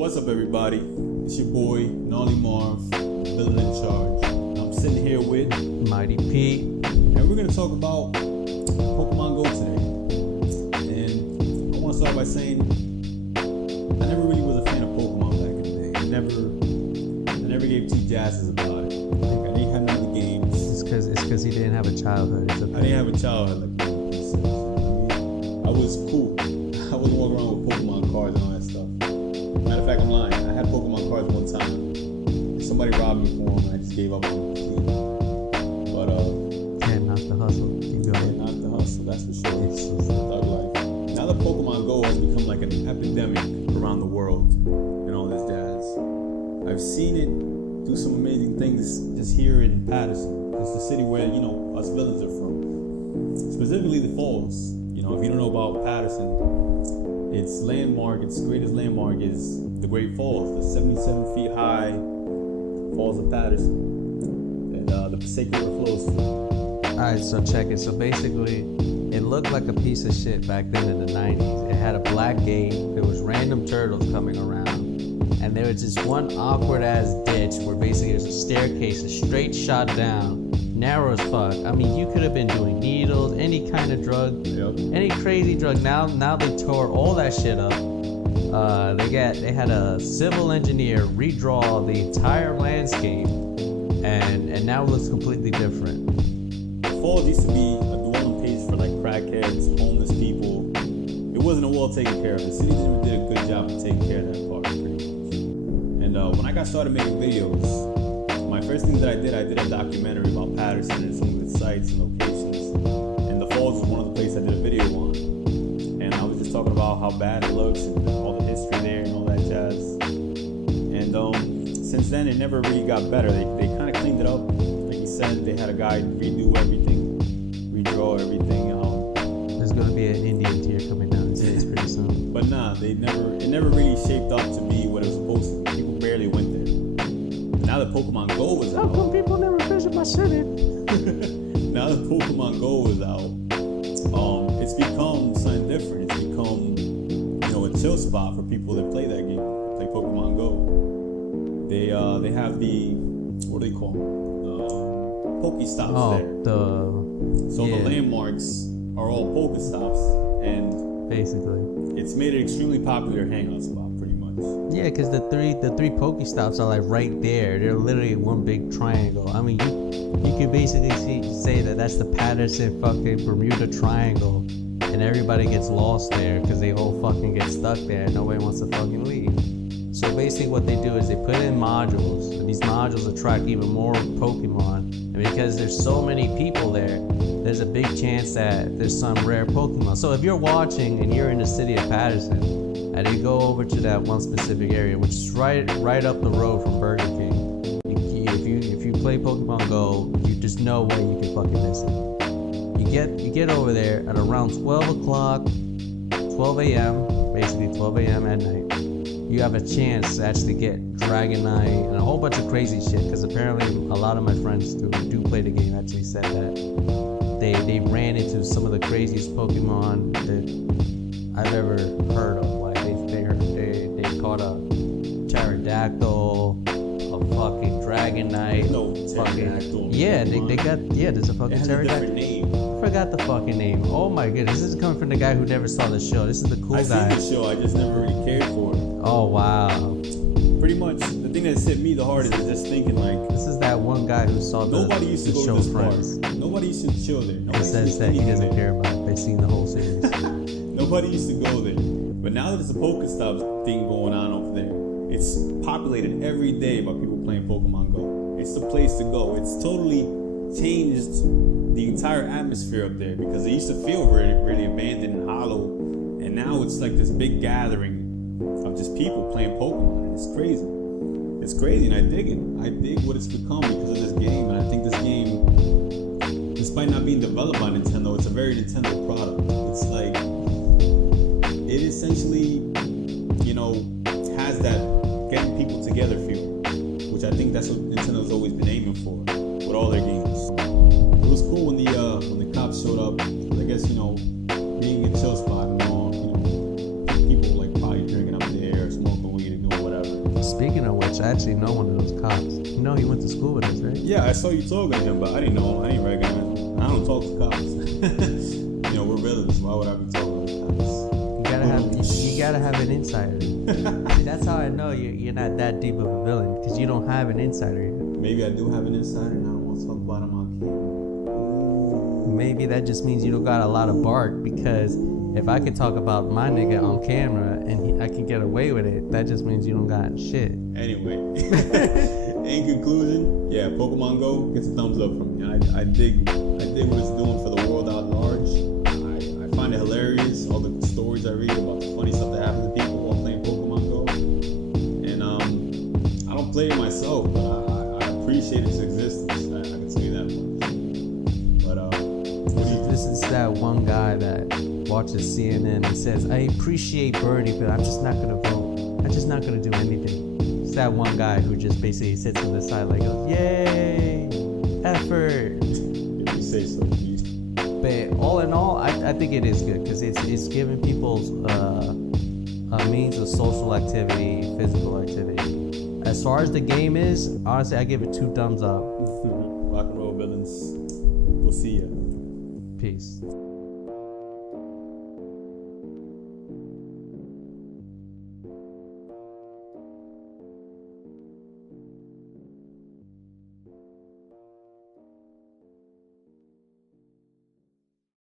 What's up, everybody? It's your boy, Gnarly Marv, Villainy in Charge. I'm sitting here with Mighty P. And we're going to talk about Pokeon Go today. And I want to start by saying I never really was a fan of Pokemon back in the day. I never gave two jazzes about it. Like, I didn't have none of the games. It's because he didn't have a childhood. I didn't have a childhood like you said. I was cool. I wasn't walking around with Pokemon cards and all that stuff. Matter of fact, I'm lying. I had Pokemon cards one time. Somebody robbed me for them, and I just gave up on them. But can't knock the hustle. Keep going. can't knock the hustle. That's for sure. It's thug life. Now that Pokemon Go has become like an epidemic around the world and all this jazz, I've seen it do some amazing things just here in Paterson. It's the city where us villains are from. Specifically the falls. If you don't know about Paterson, its greatest landmark is the Great Falls, the 77 feet high Falls of Paterson, and the Passaic River flows through. Alright, so check it. So basically, it looked like a piece of shit back then in the 90s. It had a black gate, there was random turtles coming around, and there was this one awkward ass ditch where basically there's a staircase, a straight shot down, narrow as fuck. I mean, you could have been doing needles, any kind of drug, any crazy drug. Now they tore all that shit up. They had a civil engineer redraw the entire landscape, and now it looks completely different. The falls used to be a dwelling place for like crackheads, homeless people. It wasn't a well taken care of. The city never did a good job of taking care of that part, pretty much. And when I got started making videos, my first thing that I did a documentary about Paterson and some of its sites and locations. And the falls was one of the places I did a video on. And I was just talking about how bad it looks and all the history there and all that jazz. And since then, it never really got better. They kind of cleaned it up. Like you said, they had a guy redo everything, redraw everything. There's gonna be an Indian tier coming down the stairs pretty soon. But nah, it never really shaped up to be what it was supposed to. People barely went there. Now that Pokemon Go was out. How come people never visit my city? Now that Pokemon Go is out, it's become something different. It's become, a chill spot for people that play that game, play Pokemon Go. They have the, what do they call them? Pokestops there. So the landmarks are all Pokestops, and basically, it's made an extremely popular hangout spot. Yeah, because the three Pokestops are like right there. They're literally one big triangle. I mean, you can basically say that that's the Paterson fucking Bermuda Triangle, and everybody gets lost there because they all fucking get stuck there and nobody wants to fucking leave. So basically what they do is they put in modules, and these modules attract even more Pokemon. And because there's so many people there, there's a big chance that there's some rare Pokemon. So if you're watching and you're in the city of Paterson, and you go over to that one specific area, which is right up the road from Burger King. If you play Pokemon Go, you just know where you can fucking miss it. You get over there at around 12 a.m., basically 12 a.m. at night. You have a chance to actually get Dragonite and a whole bunch of crazy shit, because apparently a lot of my friends who do play the game actually said that they ran into some of the craziest Pokemon that I've ever heard of. They caught a pterodactyl, a fucking Dragonite. No, pterodactyl. There's a fucking pterodactyl. Name. I forgot the fucking name. Oh my goodness, this is coming from the guy who never saw the show. This is the cool guy. I seen the show, I just never really cared for it. Oh wow. Pretty much, the thing that's hit me the hardest is just thinking like, this is that one guy who saw nobody used to the go show to this Friends. park. Nobody used to chill there. He says that he doesn't care about it. They've seen the whole series. Nobody used to go there. But now that there's a Pokestop thing going on over there, it's populated every day by people playing Pokemon Go. It's the place to go. It's totally changed the entire atmosphere up there, because it used to feel really, really abandoned and hollow. And now it's like this big gathering of just people playing Pokemon. And it's crazy. It's crazy, and I dig it. I dig what it's become because of this game. And I think this game, despite not being developed by Nintendo, it's a very Nintendo product. It's like, it essentially, has that getting people together feel, which I think that's what Nintendo's always been aiming for with all their games. It was cool when the cops showed up. I guess being a chill spot and all, people like probably drinking up there, smoking weed and doing whatever. actually know one of those cops. You know he went to school with us, right? Yeah, I saw you talking to him, but I didn't know him. I didn't recognize him. I don't talk to cops. We're villains. Why would I be talking to cops? You gotta have an insider. See, that's how I know you're not that deep of a villain, because you don't have an insider yet. Maybe I do have an insider, and I don't want to talk about him on camera. Maybe that just means you don't got a lot of bark, because if I could talk about my nigga on camera and I can get away with it, that just means you don't got shit. Anyway, in conclusion, yeah, Pokemon Go gets a thumbs up from me. I dig what it's doing for the world at large. I find it hilarious, all the stories I read about the funny stuff that happens to people while playing Pokemon Go. And I don't play it myself, but I appreciate its existence. I can say that much. But this is that one guy that watches CNN and says, I appreciate Bernie, but I'm just not gonna vote. I'm just not gonna do anything. It's that one guy who just basically sits on the side like, yay, effort. If you say so, please. But all in all, I think it is good, because it's giving people a means of social activity, physical activity. As far as the game is, honestly, I give it 2 thumbs up. Rock and roll villains. We'll see ya. Peace.